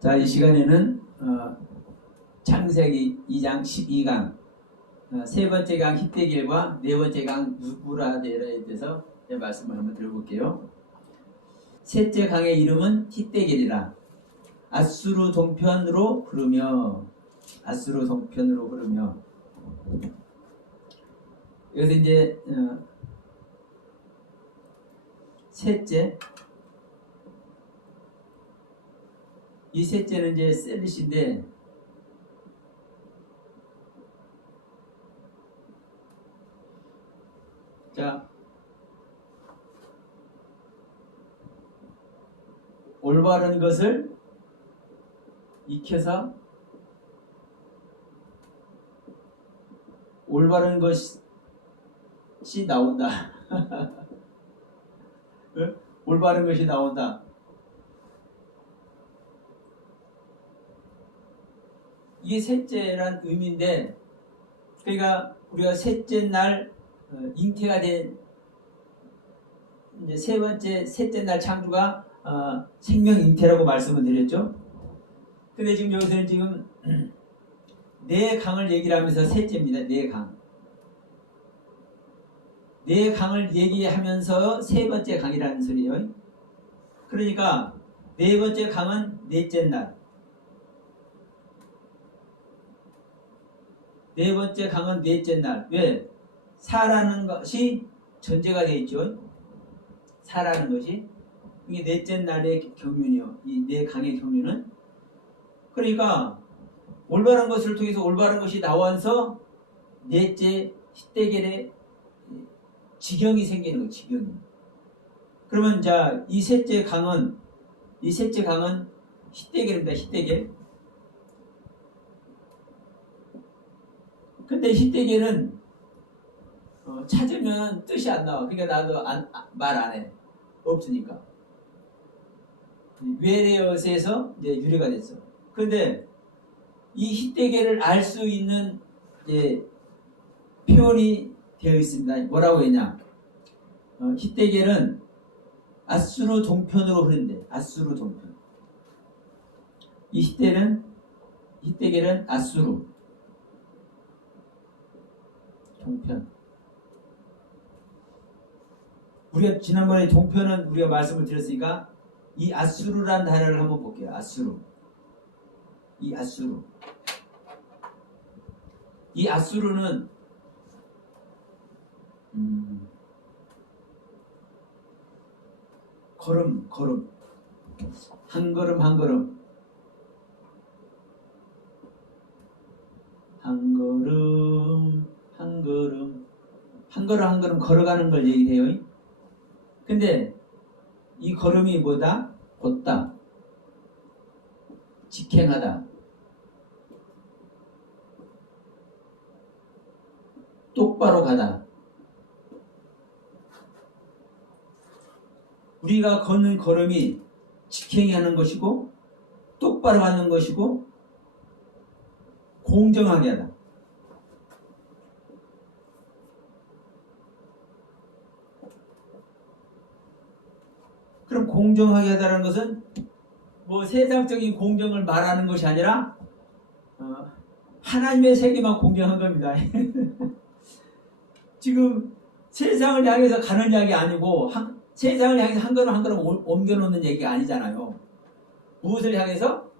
자, 이 시간에는 창세기 2장 12강 세 번째 강 히데길과 네 번째 강 유브라데라에 대해서 말씀을 한번 들어볼게요. 셋째 강의 이름은 히데길이라. 아수르 동편으로 흐르며 여기서 이제 셋째, 이 셋째는 이제 셀릿인데, 자, 올바른 것을 익혀서 올바른 것이 나온다. 올바른 것이 나온다. 이게 셋째란 의미인데, 그러니까 우리가 셋째 날 잉태가 된 이제 셋째 날 창조가 생명 잉태라고 말씀을 드렸죠. 근데 지금 여기서는 지금 네 강을 얘기를 하면서 셋째입니다. 네 강을 얘기하면서 세 번째 강이라는 소리예요. 그러니까 네 번째 강은 넷째 날, 네 번째 강은 넷째 날. 왜? 사라는 것이 전제가 되어 있죠. 사라는 것이. 이게 넷째 날의 경륜이요. 이 네 강의 경륜은. 그러니까 올바른 것을 통해서 올바른 것이 나와서 넷째 히데겔의 지경이 생기는 거예요. 지경이. 그러면 자, 이 셋째 강은 히데겔입니다. 히데겔. 근데 히데겔은 찾으면 뜻이 안 나와. 그러니까 나도 말 안 해. 없으니까. 외래어에서 이제 유래가 됐어. 그런데 이 히데겔을 알 수 있는 이제 표현이 되어 있습니다. 뭐라고 했냐? 히데겔은 아수르 동편으로 흐른대. 아수르 동편. 이 히데겔은 아수르 동편. 우리가 지난번에 동편은 우리가 말씀을 드렸으니까 이 아수르라는 단어를 한번 볼게요. 아수르. 이 아수르는 걸음 한 걸음 걸어가는 걸 얘기해요. 근데 이 걸음이 뭐다? 곧다, 직행하다, 똑바로 가다. 우리가 걷는 걸음이 직행이 하는 것이고, 똑바로 가는 것이고, 공정하게 하다. 그럼 공정하게 하다는 것은 뭐 세상적인 공정을 말하는 것이 아니라 하나님의 세계만 공정한 겁니다. 지금 세상을 향해서 가는 이야기 아니고 세상을 향해서 한 걸음 옮겨놓는 얘기가 아니잖아요. 무엇을 향해서?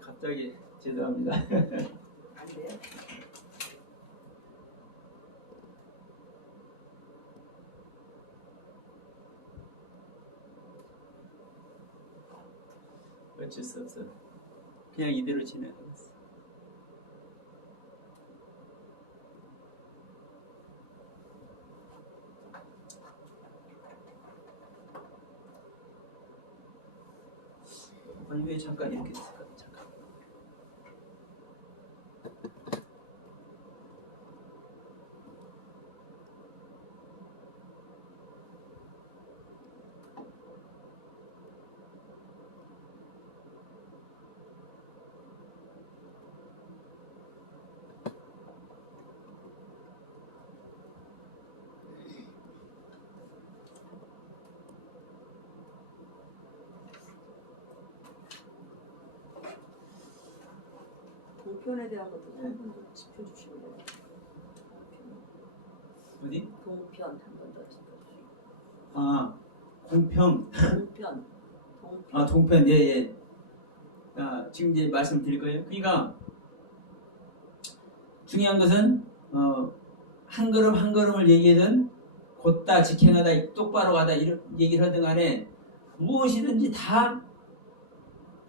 갑자기 죄송합니다. 안 돼요? 어쩔 수 없어. 그냥 이대로 진행하겠어. 아니 왜 잠깐 이렇게 됐을까? 잠깐. 동편에 대한 것도 한 번 더 짚어주시면 돼요. 어디? 동편 한 번 더 짚어주시면. 아, 공평. 동편. 아, 동편. 예, 예. 아, 지금 이제 말씀드릴 거예요. 그러니까 중요한 것은 한 걸음 한 걸음을 얘기하든 곧다 직행하다 똑바로 가다 이런 얘기를 하든 간에 무엇이든지 다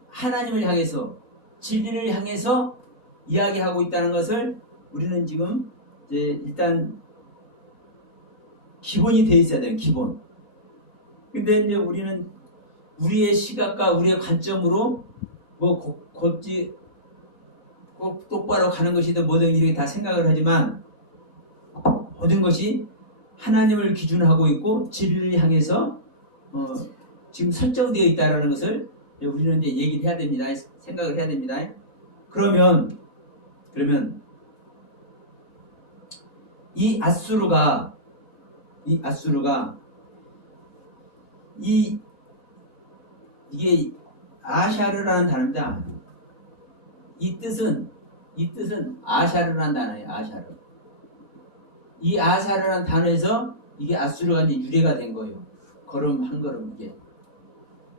하나님을 향해서 진리를 향해서 이야기하고 있다는 것을 우리는 지금 이제 일단 기본이 돼 있어야 돼요. 기본. 근데 이제 우리는 우리의 시각과 우리의 관점으로 뭐 곧지 꼭 똑바로 가는 것이든 뭐든 이렇게 다 생각을 하지만 모든 것이 하나님을 기준하고 있고 진리를 향해서 지금 설정되어 있다는 것을 우리는 이제 얘기를 해야 됩니다. 생각을 해야 됩니다. 그러면 이 아수르가 이게 아샤르라는 단어입니다. 이 뜻은 아샤르라는 단어예요. 아샤르. 이 아샤르라는 단어에서 이게 아수르가 이제 유래가 된 거예요. 걸음 한 걸음 이게.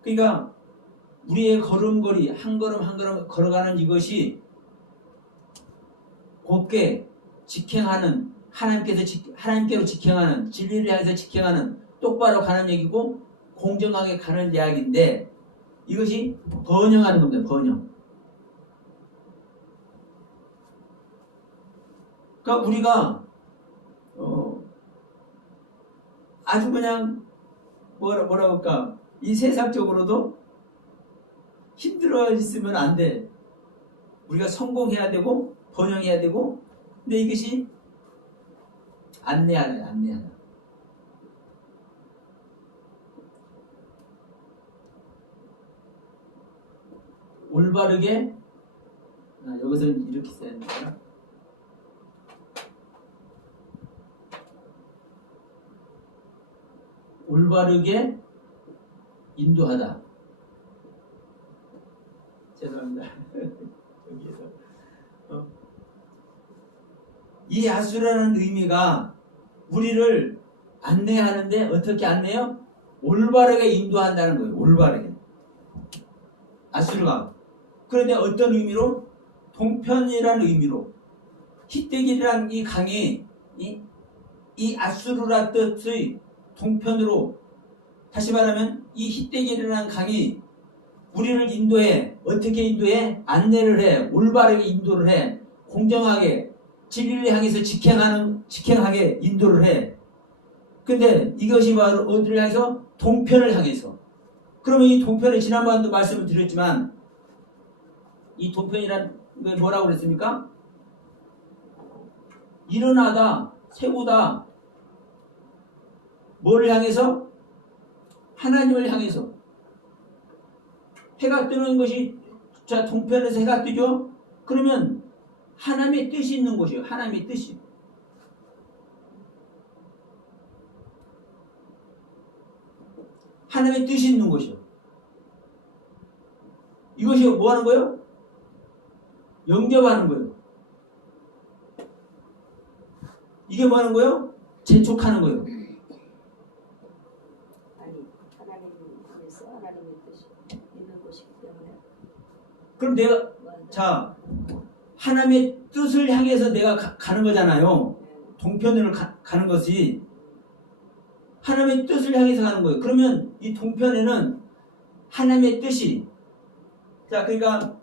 그러니까 우리의 걸음걸이 한 걸음 한 걸음 걸어가는 이것이 곱게 직행하는 하나님께로 직행하는 진리를 향해서 직행하는 똑바로 가는 얘기고 공정하게 가는 이야기인데 이것이 번영하는 겁니다. 번영. 그러니까 우리가 아주 그냥 뭐라 할까 이 세상적으로도 힘들어 있으면 안 돼. 우리가 성공해야 되고 번영해야 되고 근데 이것이 안내하다. 올바르게 여기서는 이렇게 써야 됩니다. 올바르게 인도하다. 죄송합니다. 여기에서 이 아수라는 의미가 우리를 안내하는데 어떻게 안내요? 올바르게 인도한다는 거예요. 올바르게. 아수르가. 그런데 어떤 의미로? 동편이라는 의미로. 히데길이라는 이 강이 이 아수르라 뜻의 동편으로 다시 말하면 이 히데길이라는 강이 우리를 인도해. 어떻게 인도해? 안내를 해. 올바르게 인도를 해. 공정하게 진리를 향해서 직행하게 인도를 해. 근데 이것이 바로 어디를 향해서? 동편을 향해서. 그러면 이 동편에 지난번에도 말씀을 드렸지만 이 동편이란 게 뭐라고 그랬습니까? 일어나다, 세우다, 뭐를 향해서? 하나님을 향해서. 해가 뜨는 것이 자 동편에서 해가 뜨죠? 그러면 하나님의 뜻이 있는 곳이에요. 하나님의 뜻이. 하나님의 뜻이 있는 곳이요. 이것이 뭐 하는 거예요? 영접하는 거예요. 이게 뭐 하는 거예요? 재촉하는 거예요. 아니, 하나님에서 하나님의 뜻이 있는 곳이기 때문에. 그럼 내가 자 하나님의 뜻을 향해서 내가 가는 거잖아요. 동편으로 가는 것이 하나님의 뜻을 향해서 가는 거예요. 그러면 이 동편에는 하나님의 뜻이 자 그러니까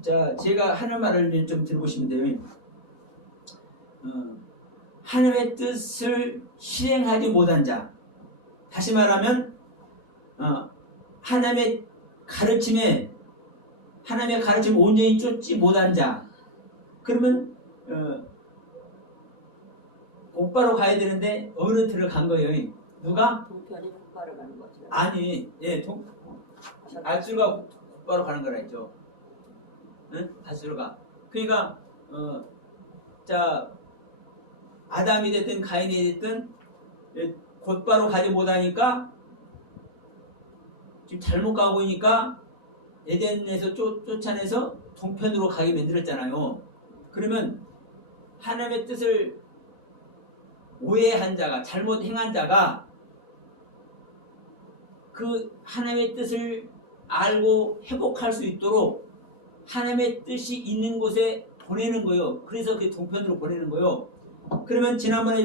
자 제가 하는 말을 좀 들어보시면 돼요. 하나님의 뜻을 실행하지 못한 자 다시 말하면 하나님의 가르침을 온전히 쫓지 못한 자 그러면 곧바로 가야 되는데 어느트를 간 거예요. 누가? 동편이 곧바로 가는 거죠. 아니, 예, 아수르가 곧바로 가는 거라 했죠. 응? 아수르가. 그러니까 자 아담이 됐든 가인이 됐든 곧바로 가지 못하니까 지금 잘못 가고 있으니까 에덴에서 쫓아내서 동편으로 가게 만들었잖아요. 그러면 하나님의 뜻을 오해한 자가, 잘못 행한 자가 그 하나님의 뜻을 알고 회복할 수 있도록 하나님의 뜻이 있는 곳에 보내는 거예요. 그래서 그 동편으로 보내는 거예요. 그러면 지난번에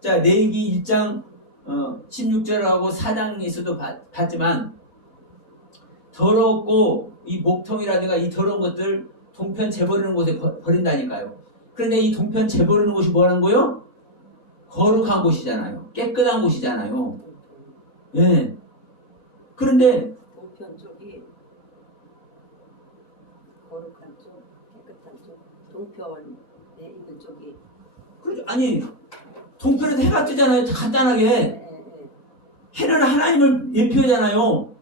자 레위기 1장 16절하고 4장에서도 봤지만 더럽고 이 목통이라든가 이 더러운 것들 동편 재버리는 곳에 버린다니까요. 그런데 이 동편 재버리는 곳이 뭐라는 거예요? 거룩한 곳이잖아요. 깨끗한 곳이잖아요. 예. 그런데 동편 쪽이 거룩한 쪽, 깨끗한 쪽, 동편에 있는 쪽이 그렇죠. 아니 동편에서 해가 뜨잖아요. 간단하게. 해는 하나님을 예표하잖아요.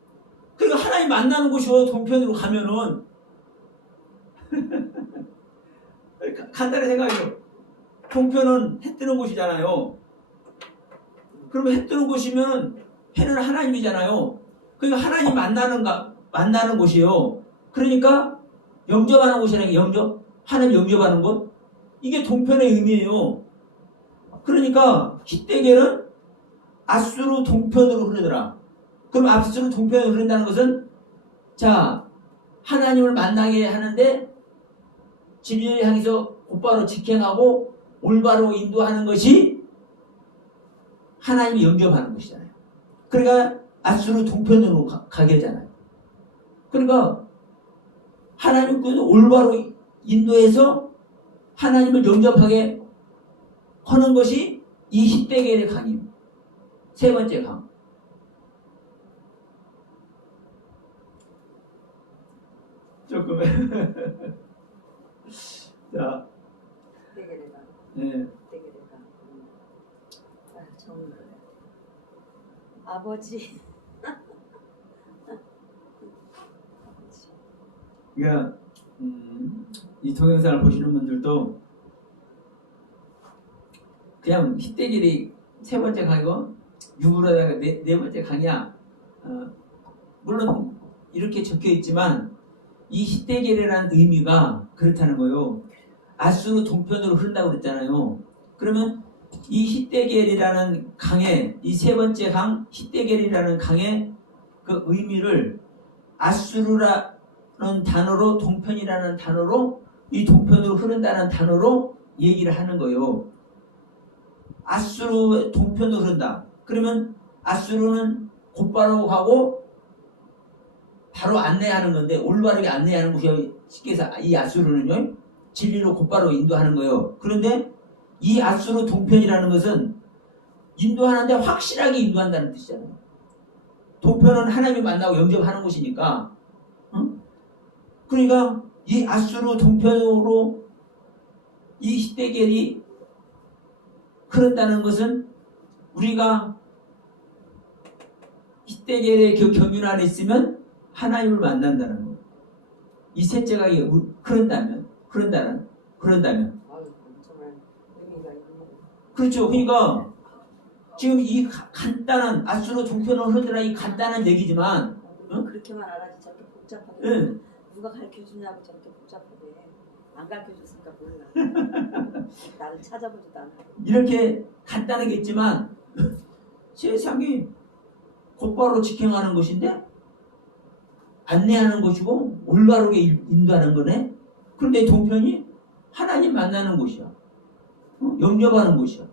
그러니까 하나님 만나는 곳이요. 동편으로 가면은 간단히 생각해요. 동편은 해 뜨는 곳이잖아요. 그러면 해 뜨는 곳이면 해는 하나님이잖아요. 그러니까 하나님 만나는 곳이에요. 그러니까 영접하는 곳이라는 게 영접, 하나님 영접하는 곳. 이게 동편의 의미예요. 그러니까 히데겔은 아수르 동편으로 흐르더라. 그럼 아수르 동편으로 흐른다는 것은 자 하나님을 만나게 하는데 진리를 향해서 곧바로 직행하고 올바로 인도하는 것이 하나님이 영접하는 것이잖아요. 그러니까 아수르 동편으로 가게 하잖아요. 그러니까 하나님 그 올바로 인도해서 하나님을 영접하게 하는 것이 이 히데겔의 강입니다. 세 번째 강. 조금 자, 히데겔의 강. 네. 히데겔의 강. 아, 정말 아버지. 아버지. 그러니까 이 동영상을 보시는 분들도 그냥 히데겔이 세 번째 강이고 유브라다가 네 번째 강이야. 물론 이렇게 적혀 있지만 이 히데겔이라는 의미가 그렇다는 거예요. 아수르 동편으로 흐른다고 그랬잖아요. 그러면 이 히데겔이라는 강의 이 세 번째 강 히데겔이라는 강의 그 의미를 아수르라는 단어로 동편이라는 단어로 이 동편으로 흐른다는 단어로 얘기를 하는 거예요. 아수르 동편으로 흐른다. 그러면 아수르는 곧바로 가고 바로 안내하는 건데 올바르게 안내하는 것이 쉽게 해서 이 아수르는요 진리로 곧바로 인도하는 거예요. 그런데 이 아수르 동편이라는 것은 인도하는데 확실하게 인도한다는 뜻이잖아요. 동편은 하나님이 만나고 영접하는 곳이니까 그러니까 이 아수르 동편으로 이 히데겔이 흐른다는 것은 우리가 히데겔의 그 경륜 안에 있으면 하나님을 만난다는 거예요. 이 셋째가 흐른다면 아유, 정말 의미가 있네요. 그렇죠. 그러니까 지금 이 간단한 아수르 동편으로 흐르더라 이 간단한 얘기지만 그렇게만 알아지 저렇게 복잡하게 응. 누가 가르쳐주냐고 저렇게 복잡하게 안 가르쳐줬으니까 몰라. 나를 찾아보지도 않아. 이렇게 간단하게 있지만 세상이 곧바로 직행하는 것인데 안내하는 것이고 올바르게 인도하는 거네. 그런데 동편이 하나님 만나는 곳이야. 영접하는 곳이야.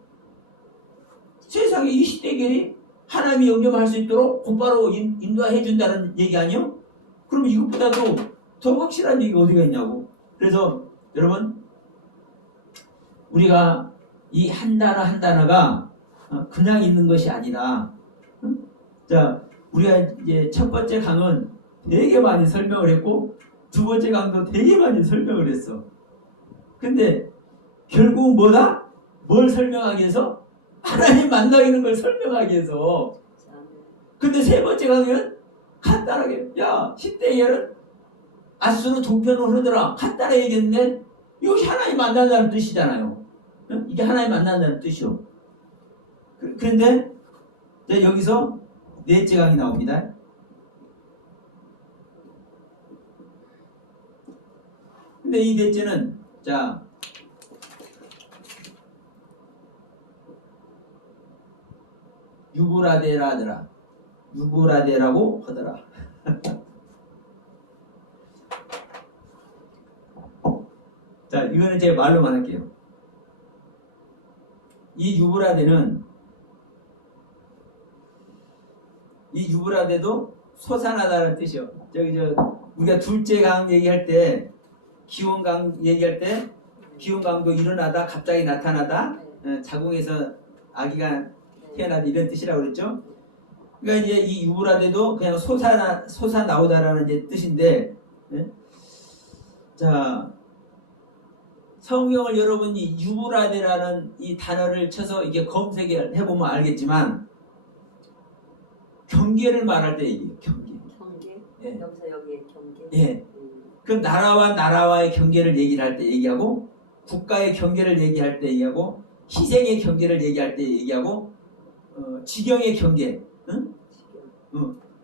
세상에 이 히데겔이 하나님이 영접할 수 있도록 곧바로 인도해 준다는 얘기 아니요? 그럼 이것보다도 더 확실한 얘기가 어디가 있냐고. 그래서 여러분 우리가 이 한 단어 한 단어가 그냥 있는 것이 아니라 자 우리가 이제 첫 번째 강은 되게 많이 설명을 했고 두 번째 강도 되게 많이 설명을 했어. 근데 결국 뭐다? 뭘 설명하기 위해서? 하나님 만나기는 걸 설명하기 위해서. 근데 세 번째 강의는 간단하게 야 히데겔은 아수르 동편으로 흐르더라 간단하게 얘기했는데 이것이 하나님 만난다는 뜻이잖아요. 이게 하나님 만난다는 뜻이요. 그런데 여기서 넷째 강이 나옵니다. 근데 이 넷째는 자 유브라데라더라. 유브라데라고 하더라. 자, 이거는 제가 말로만 할게요. 이 유브라데도 솟아나다는 뜻이요. 우리가 둘째 강 얘기할 때, 기원강 얘기할 때, 기원강도 일어나다, 갑자기 나타나다, 자궁에서 아기가 태어나다 이런 뜻이라고 그랬죠. 그러니까 이제 이 유브라데도 그냥 솟아나오다라는 이제 뜻인데, 자, 성경을 여러분이 유브라데라는 이 단어를 쳐서 이게 검색을 해보면 알겠지만, 경계를 말할 때 얘기해요. 경계? 예. 여기서 여기에 경계? 예. 그럼 나라와 나라와의 경계를 얘기를 할 때 얘기하고, 국가의 경계를 얘기할 때 얘기하고, 희생의 경계를 얘기할 때 얘기하고, 지경의 경계, 응?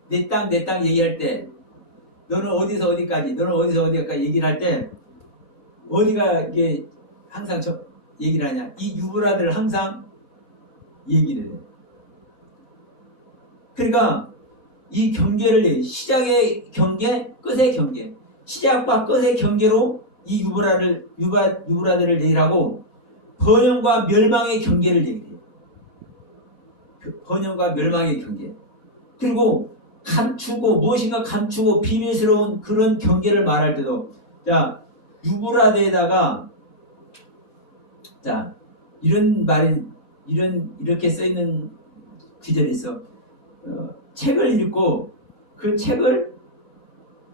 내 땅 얘기할 때, 너는 어디서 어디까지, 너는 어디서 어디까지 얘기를 할 때, 어디가 이게 항상 얘기를 하냐? 이 유브라데를 항상 얘기를 해. 그러니까 이 경계를 시작의 경계, 끝의 경계, 시작과 끝의 경계로 이 유브라데를 얘기하고 번영과 멸망의 경계를 얘기해요. 번영과 멸망의 경계. 그리고 감추고 무엇인가 감추고 비밀스러운 그런 경계를 말할 때도 자 유브라데에다가 자 이런 말이 이렇게 써 있는 구절이 있어. 책을 읽고 그 책을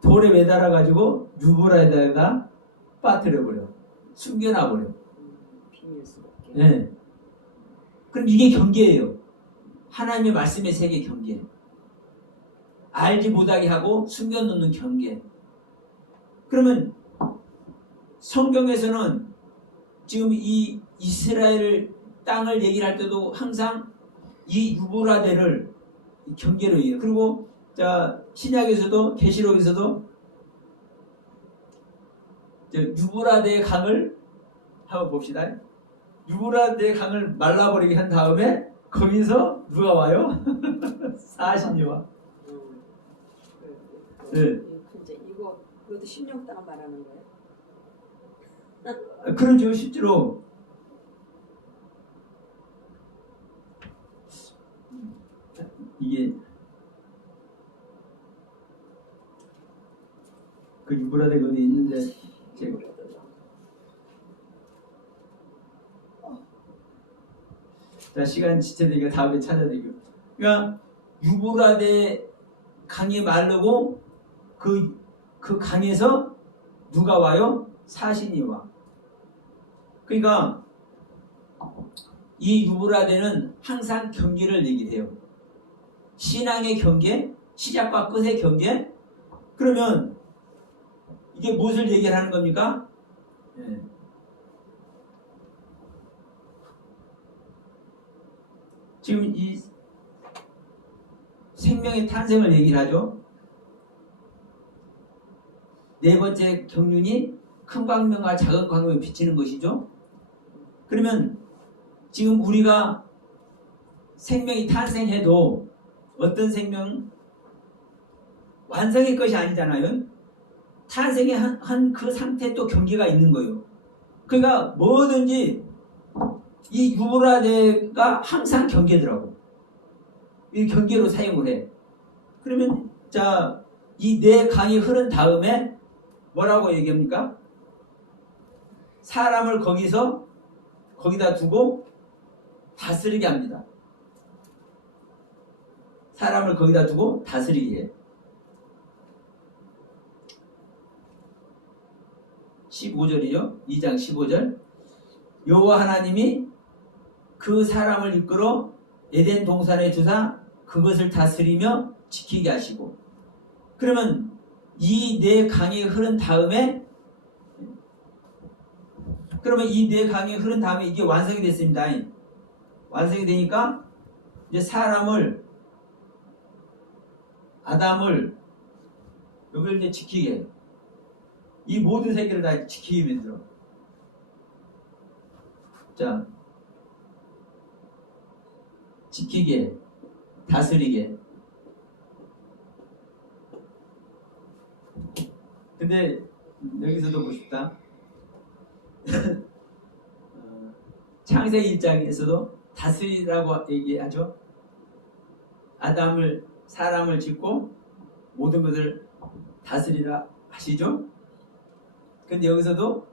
돌에 매달아 가지고 유브라데에다가 빠뜨려 버려, 숨겨놔 버려. 비밀스럽게. 네. 그럼 이게 경계예요. 하나님의 말씀의 세계 경계. 알지 못하게 하고 숨겨놓는 경계. 그러면 성경에서는 지금 이 이스라엘 땅을 얘기를 할 때도 항상 이 유브라데를 경계로 얘기해요. 그리고 자 신약에서도 계시록에서도 유브라데의 강을 한번 봅시다. 유브라데의 강을 말라버리게 한 다음에 거기서 누가 와요? 사신이 와. 네. 이것도 심령 땅 말하는 거예요? 그러죠. 실제로 이게 그 유브라데가 어디 있는데 제가 자 시간 지체되니까 다음에 찾아드리고. 그러니까 유브라데 강이 마르고 그 강에서 누가 와요? 사신이 와. 그러니까 이 유브라데는 항상 경계를 얘기해요. 신앙의 경계, 시작과 끝의 경계. 그러면 이게 무엇을 얘기하는 겁니까? 네. 지금 이 생명의 탄생을 얘기를 하죠. 네 번째 경륜이 큰 광명과 작은 광명을 비치는 것이죠. 그러면 지금 우리가 생명이 탄생해도 어떤 생명 완성의 것이 아니잖아요. 탄생의 한 그 상태에 또 경계가 있는 거예요. 그러니까 뭐든지 이 유브라데가 항상 경계더라고. 이 경계로 사용을 해. 그러면 자, 이 네 강이 흐른 다음에 뭐라고 얘기합니까? 사람을 거기다 두고 다스리게 합니다. 사람을 거기다 두고 다스리게 해. 15절이죠. 2장 15절. 여호와 하나님이 그 사람을 이끌어 에덴 동산에 두사 그것을 다스리며 지키게 하시고. 그러면 이 네 강이 흐른 다음에 이게 완성이 됐습니다. 완성이 되니까 이제 아담을 여기를 이제 지키게 해요. 이 모든 세계를 다 지키게 만들어. 자, 지키게, 다스리게. 근데 여기서도 보십시다. 창세기 1장에서도 다스리라고 얘기하죠. 아담을 사람을 짓고 모든 것을 다스리라 하시죠. 근데 여기서도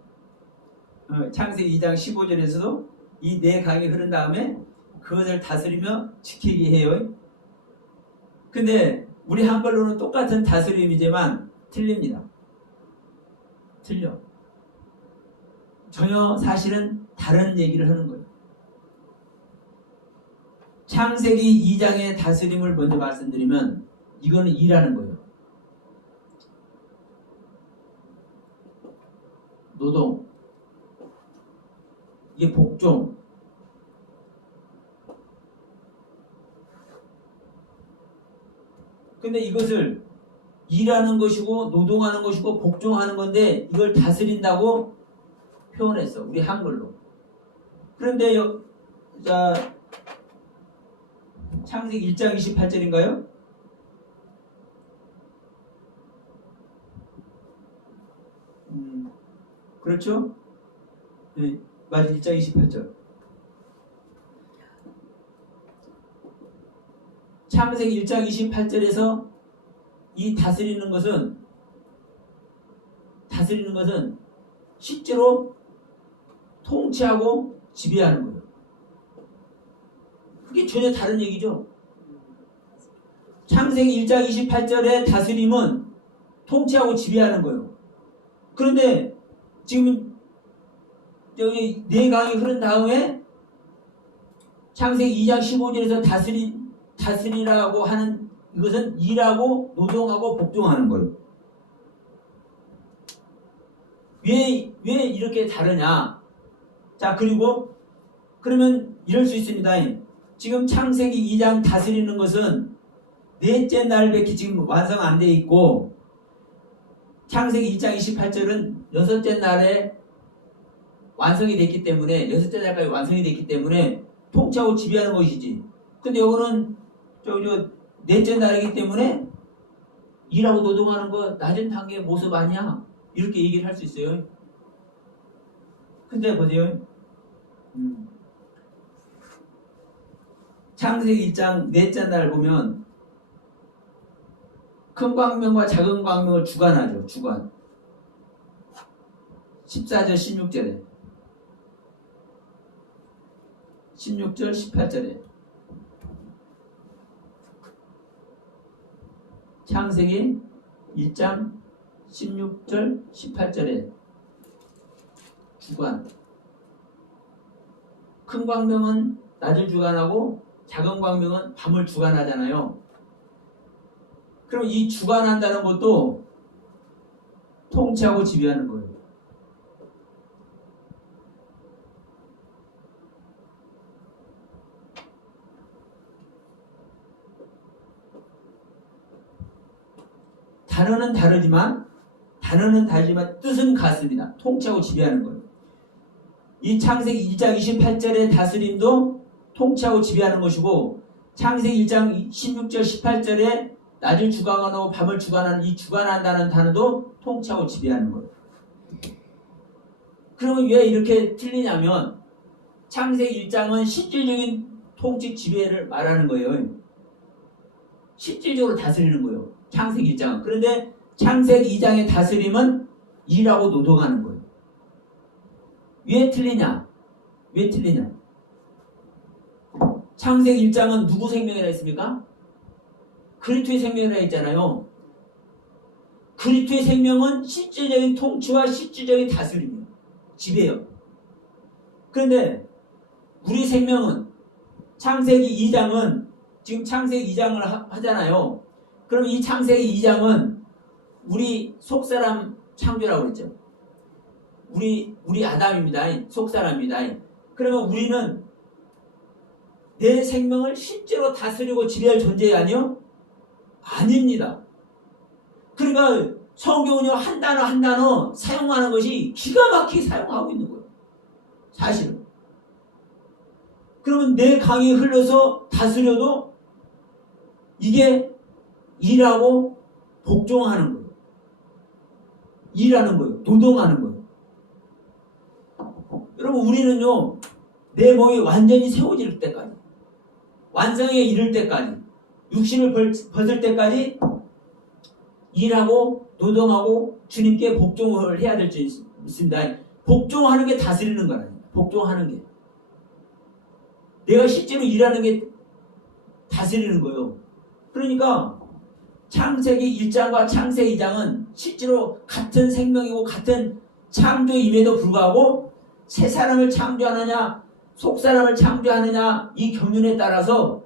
창세기 2장 15절에서도 이 네 강이 흐른 다음에 그것을 다스리며 지키게 해요. 근데 우리 한글로는 똑같은 다스림이지만 틀립니다. 틀려. 전혀 사실은 다른 얘기를 하는 거예요. 창세기 2장의 다스림을 먼저 말씀드리면 이거는 일하는 거예요. 노동. 이게 복종. 근데 이것을 일하는 것이고 노동하는 것이고 복종하는 건데 이걸 다스린다고 표현했어. 우리 한글로. 그런데 자 창세기 1장 28절인가요? 그렇죠? 네, 맞아. 1장 28절. 창세기 1장 28절에서 이 다스리는 것은 실제로 통치하고 지배하는 거예요. 그게 전혀 다른 얘기죠. 창세기 1장 28절의 다스림은 통치하고 지배하는 거예요. 그런데 지금 여기 네 강이 흐른 다음에 창세기 2장 15절에서 다스리라고 하는 이것은 일하고 노동하고 복종하는 거예요. 왜 이렇게 다르냐? 자, 그리고 그러면 이럴 수 있습니다. 지금 창세기 2장 다스리는 것은 넷째 날밖에 지금 완성 안 돼 있고 창세기 2장 28절은 여섯째 날에 완성이 됐기 때문에 여섯째 날까지 완성이 됐기 때문에 통치하고 지배하는 것이지. 근데 이거는 넷째 날이기 때문에 일하고 노동하는 거 낮은 단계의 모습 아니야? 이렇게 얘기를 할 수 있어요. 근데 보세요. 창세기 1장 넷째 날 보면 큰 광명과 작은 광명을 주관하죠. 주관. 14절 16절에 16절 18절에 창세기 1장 16절 18절에 주관. 큰 광명은 낮을 주관하고 작은 광명은 밤을 주관하잖아요. 그럼 이 주관한다는 것도 통치하고 지배하는 거예요. 단어는 다르지만 뜻은 같습니다. 통치하고 지배하는 거예요. 이 창세기 2장 28절의 다스림도 통치하고 지배하는 것이고 창세기 1장 16절 18절에 낮을 주관하고 밤을 주관하는 이 주관한다는 단어도 통치하고 지배하는 거예요. 그러면 왜 이렇게 틀리냐면 창세기 1장은 실질적인 통치 지배를 말하는 거예요. 실질적으로 다스리는 거예요. 창세기 1장은. 그런데 창세기 2장의 다스림은 일하고 노동하는 거예요. 왜 틀리냐? 창세기 1장은 누구 생명이라 했습니까? 그리스도의 생명이라 했잖아요. 그리스도의 생명은 실질적인 통치와 실질적인 다스림이에요. 지배요. 그런데 우리 생명은 창세기 2장은 지금 창세기 2장을 하잖아요. 그럼 이 창세기 2장은 우리 속사람 창조라고 그랬죠. 우리 아담입니다. 속사람입니다. 그러면 우리는 내 생명을 실제로 다스리고 지배할 존재 아니요? 아닙니다. 그러니까 성경은요, 한 단어 한 단어 사용하는 것이 기가 막히게 사용하고 있는 거예요. 사실은. 그러면 내 강이 흘러서 다스려도 이게 일하고 복종하는 거예요. 일하는 거예요. 노동하는 거예요. 여러분, 우리는요, 내 몸이 완전히 세워질 때까지, 완성에 이를 때까지, 육신을 벗을 때까지 일하고 노동하고 주님께 복종을 해야 될 줄 있습니다. 복종하는 게 다스리는 거라니까. 복종하는 게. 내가 실제로 일하는 게 다스리는 거예요. 그러니까 창세기 1장과 창세기 2장은 실제로 같은 생명이고 같은 창조임에도 불구하고 새 사람을 창조하느냐 속 사람을 창조하느냐 이 경륜에 따라서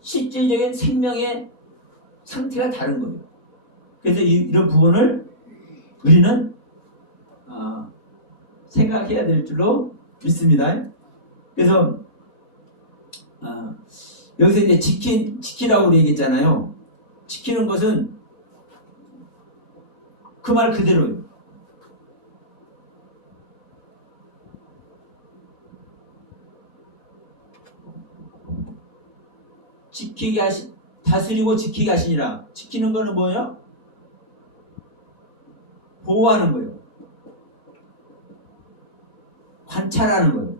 실질적인 생명의 상태가 다른 거예요. 그래서 이런 부분을 우리는 생각해야 될 줄로 믿습니다. 그래서 여기서 이제 지키라고 얘기했잖아요. 지키는 것은 그 말 그대로예요. 다스리고 지키게 하시니라. 지키는 거는 뭐예요? 보호하는 거예요. 관찰하는 거예요.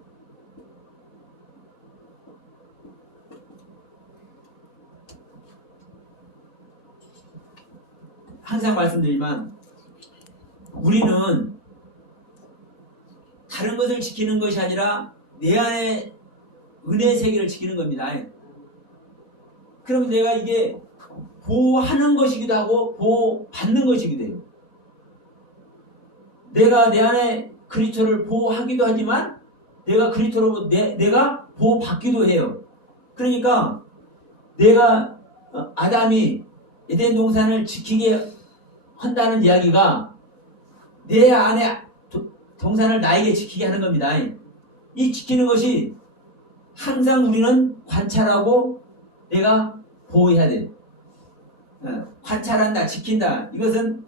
항상 말씀드리지만 우리는 다른 것을 지키는 것이 아니라 내 안에 은혜의 세계를 지키는 겁니다. 그럼 내가 이게 보호하는 것이기도 하고 보호받는 것이기도 해요. 내가 내 안에 그리스도를 보호하기도 하지만 내가 그리스도로 내가 보호받기도 해요. 그러니까 내가 아담이 에덴 동산을 지키게 한다는 이야기가 내 안에 동산을 나에게 지키게 하는 겁니다. 이 지키는 것이 항상 우리는 관찰하고 내가 보호해야 돼요. 관찰한다, 지킨다. 이것은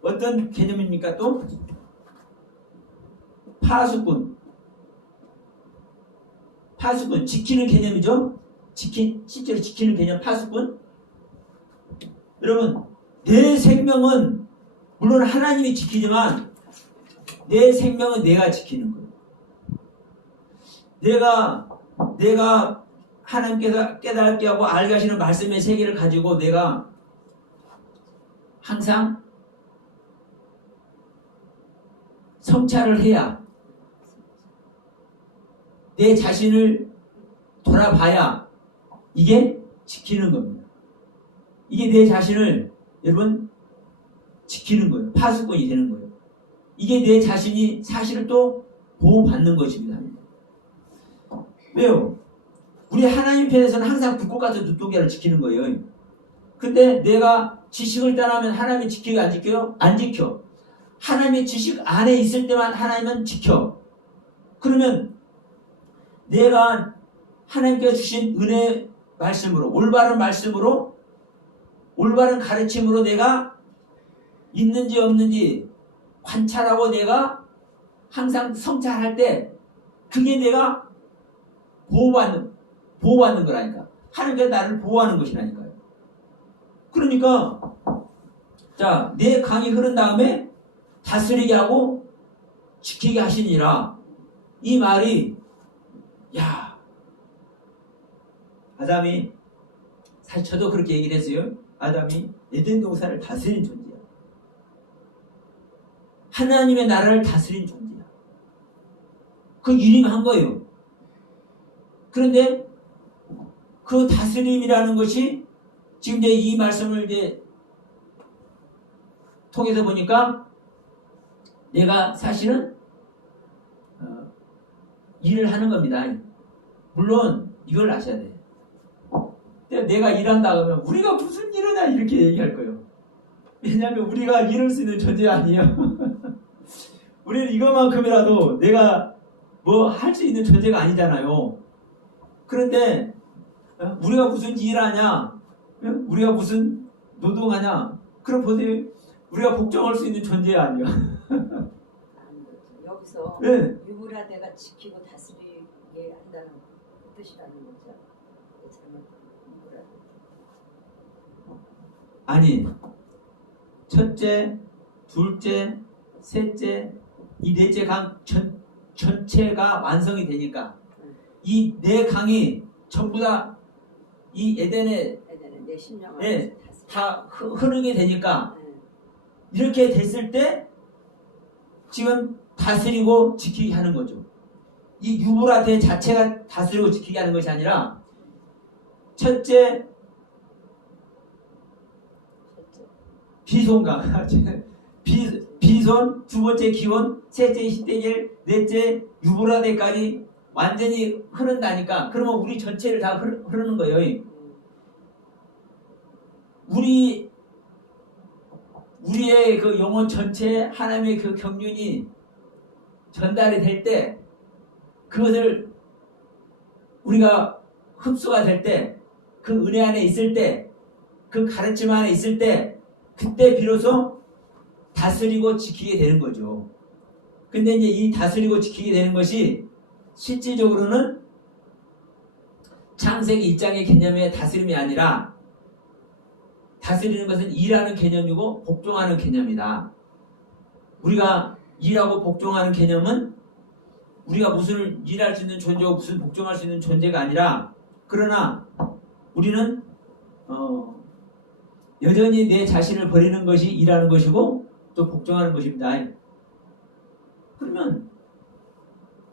어떤 개념입니까? 또 파수꾼, 지키는 개념이죠. 실제로 지키는 개념 파수꾼. 여러분, 내 생명은 물론 하나님이 지키지만 내 생명은 내가 지키는 거예요. 내가 하나님께서 깨닫게 하고 알게 하시는 말씀의 세계를 가지고 내가 항상 성찰을 해야 내 자신을 돌아봐야 이게 지키는 겁니다. 이게 내 자신을 여러분 지키는 거예요. 파수꾼이 되는 거예요. 이게 내 자신이 사실을 또 보호받는 것입니다. 왜요? 우리 하나님 편에서는 항상 불꽃 같은 눈동자를 지키는 거예요. 근데 내가 지식을 따라하면 하나님이 지키고 안 지켜요? 안 지켜. 하나님의 지식 안에 있을 때만 하나님은 지켜. 그러면 내가 하나님께서 주신 은혜 말씀으로 올바른 말씀으로 올바른 가르침으로 내가 있는지 없는지 관찰하고 내가 항상 성찰할 때 그게 내가 보호받는 거라니까. 하나님께서 나를 보호하는 것이라니까요. 그러니까 자, 내 강이 흐른 다음에 다스리게 하고 지키게 하시니라. 이 말이 아담이 사실 저도 그렇게 얘기를 했어요. 아담이 에덴 동산을 다스린 존재야. 하나님의 나라를 다스린 존재야. 그 일임을 한 거예요. 그런데 그 다스림이라는 것이 지금 이제 이 말씀을 이제 통해서 보니까 내가 사실은 일을 하는 겁니다. 물론 이걸 아셔야 돼요. 내가 일한다 그러면 우리가 무슨 일을 하냐 이렇게 얘기할 거예요. 왜냐하면 우리가 이룰 수 있는 존재 아니에요. 우리는 이것만큼이라도 내가 뭐 할 수 있는 존재가 아니잖아요. 그런데 우리가 무슨 일하냐, 우리가 무슨 노동하냐, 그럼 보세요. 우리가 복종할 수 있는 존재 아니야. 아니, 여기서 네. 유불하대가 지키고 다스리게 한다는 뜻이라는 거죠. 잘못 유불하대. 아니, 첫째, 둘째, 셋째, 이 넷째 강 전체가 완성이 되니까 이 네 강이 전부 다 이 에덴에 내 심령을 네, 다스리. 다 흐르게 되니까 네. 이렇게 됐을 때 지금 다스리고 지키게 하는 거죠. 이 유불아대 자체가 다스리고 지키게 하는 것이 아니라 첫째 비손강 비손, 두 번째 기원, 셋째 십대길, 넷째 유불아대까지 완전히 흐른다니까. 그러면 우리 전체를 다 흐르는 거예요. 우리의 그 영혼 전체에 하나님의 그 경륜이 전달이 될 때, 그것을 우리가 흡수가 될 때, 그 은혜 안에 있을 때, 그 가르침 안에 있을 때, 그때 비로소 다스리고 지키게 되는 거죠. 근데 이제 이 다스리고 지키게 되는 것이 실질적으로는 창세기 1장의 개념의 다스림이 아니라 다스리는 것은 일하는 개념이고 복종하는 개념이다. 우리가 일하고 복종하는 개념은 우리가 무슨 일할 수 있는 존재고 무슨 복종할 수 있는 존재가 아니라, 그러나 우리는 여전히 내 자신을 버리는 것이 일하는 것이고 또 복종하는 것입니다. 그러면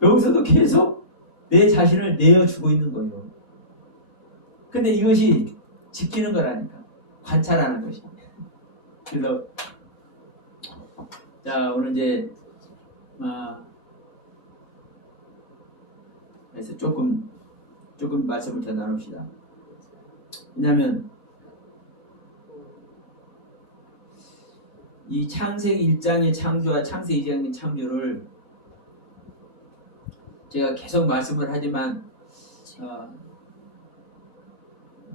여기서도 계속 내 자신을 내어주고 있는 거예요. 근데 이것이 지키는 거라니까. 관찰하는 것입니다. 그래서 자, 오늘 이제 그래서 조금 말씀을 더 나눕시다. 왜냐하면 이 창세기 1장의 창조와 창세기 2장의 창조를 제가 계속 말씀을 하지만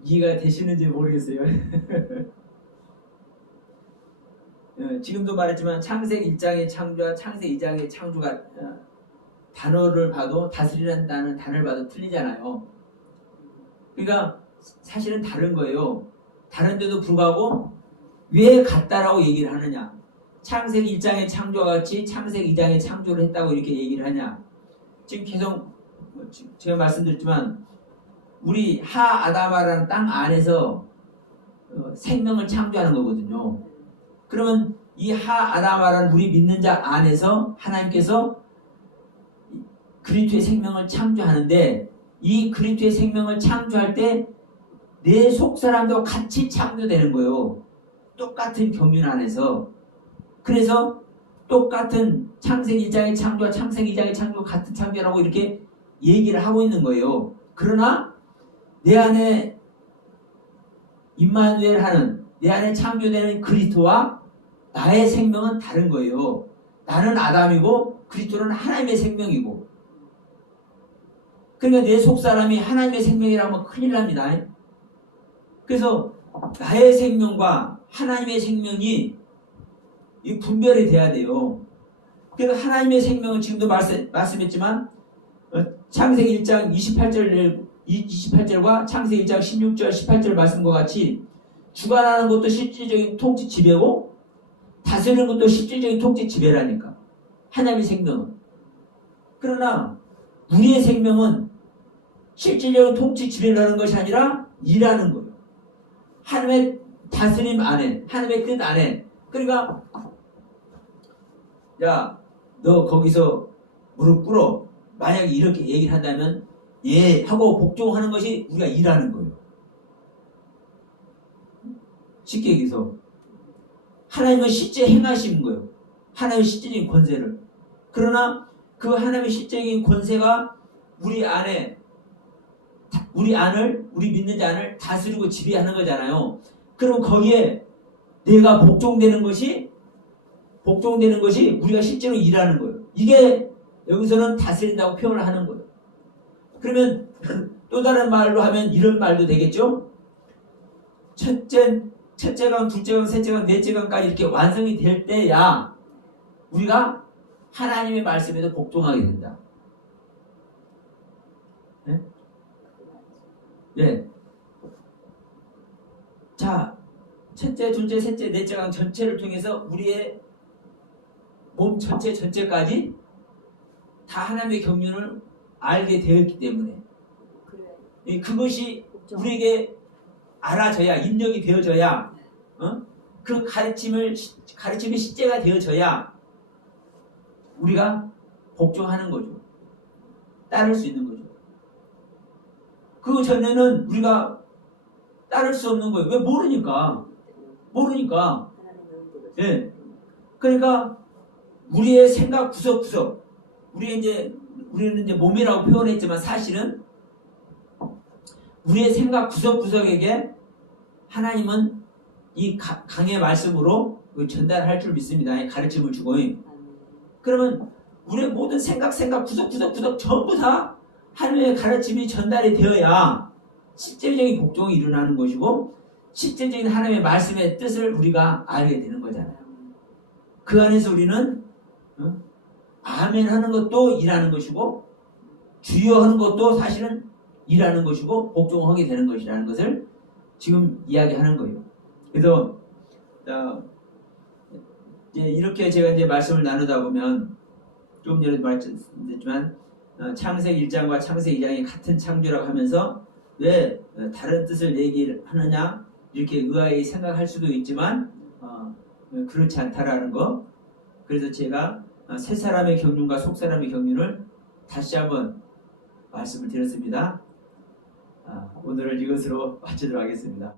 이해가 되시는지 모르겠어요. 지금도 말했지만 창세기 1장의 창조와 창세기 2장의 창조가 단어를 봐도, 다스리라는 단어를 봐도 틀리잖아요. 그러니까 사실은 다른 거예요. 다른데도 불구하고 왜 같다라고 얘기를 하느냐. 창세기 1장의 창조와 같이 창세기 2장의 창조를 했다고 이렇게 얘기를 하냐. 지금 계속 제가 말씀드렸지만 우리 하아다마라는 땅 안에서 생명을 창조하는 거거든요. 그러면 이 하아다마라는 우리 믿는 자 안에서 하나님께서 그리스도의 생명을 창조하는데, 이 그리스도의 생명을 창조할 때 내 속사람도 같이 창조되는 거예요. 똑같은 경륜 안에서. 그래서 똑같은 창세기 1장의 창조와 창세기 2장의 창조 같은 창조라고 이렇게 얘기를 하고 있는 거예요. 그러나 내 안에 임마누엘 하는, 내 안에 창조되는 그리스도와 나의 생명은 다른 거예요. 나는 아담이고 그리스도는 하나님의 생명이고. 그러니까 내 속사람이 하나님의 생명이라면 큰일 납니다. 그래서 나의 생명과 하나님의 생명이 분별이 돼야 돼요. 그래서 하나님의 생명은 지금도 말씀했지만 창세기 1장 28절과 창세기 1장 16절 18절 말씀과 같이 주관하는 것도 실질적인 통치 지배고 다스리는 것도 실질적인 통치 지배라니까. 하나님의 생명은. 그러나 우리의 생명은 실질적인 통치 지배를 하는 것이 아니라 일하는 거예요. 하나님의 다스림 안에, 하나님의 뜻 안에. 그러니까 야, 너 거기서 무릎 꿇어. 만약에 이렇게 얘기를 한다면 예 하고 복종하는 것이 우리가 일하는 거예요. 쉽게 얘기해서 하나님은 실제 행하시는 거예요. 하나님의 실제적인 권세를. 그러나 그 하나님의 실제적인 권세가 우리 안에, 우리 믿는 자 안을 다스리고 지배하는 거잖아요. 그럼 거기에 내가 복종되는 것이 우리가 실제로 일하는 거예요. 이게 여기서는 다스린다고 표현을 하는 거예요. 그러면 또 다른 말로 하면 이런 말도 되겠죠? 첫째 첫째 강, 둘째 강, 셋째 강, 넷째 강까지 이렇게 완성이 될 때야 우리가 하나님의 말씀에도 복종하게 된다. 네? 네. 자, 첫째, 둘째, 셋째, 넷째 강 전체를 통해서 우리의 몸 전체까지 다 하나님의 경륜을 알게 되었기 때문에 그래. 그것이 복종. 우리에게 알아져야, 입력이 되어져야, 그 가르침의 실제가 되어져야 우리가 복종하는 거죠. 따를 수 있는 거죠. 그 전에는 우리가 따를 수 없는 거예요. 왜? 모르니까. 하나님의 의도를. 예. 그러니까 우리의 생각 구석구석, 우리는 이제 몸이라고 표현했지만 사실은 우리의 생각 구석구석에게 하나님은 이 강의 말씀으로 전달할 줄 믿습니다. 가르침을 주고. 그러면 우리의 모든 생각 구석구석 전부 다 하나님의 가르침이 전달이 되어야 실질적인 복종이 일어나는 것이고 실질적인 하나님의 말씀의 뜻을 우리가 알게 되는 거잖아요. 그 안에서 우리는 아멘 하는 것도 일하는 것이고 주여 하는 것도 사실은 일하는 것이고 복종하게 되는 것이라는 것을 지금 이야기하는 거예요. 그래서 이제 이렇게 제가 이제 말씀을 나누다 보면 조금 전에도 말씀드렸지만 창세기 1장과 창세기 2장이 같은 창조라고 하면서 왜 다른 뜻을 얘기를 하느냐 이렇게 의아하게 생각할 수도 있지만 그렇지 않다라는 거. 그래서 제가 새 사람의 경륜과 속 사람의 경륜을 다시 한번 말씀을 드렸습니다. 오늘은 이것으로 마치도록 하겠습니다.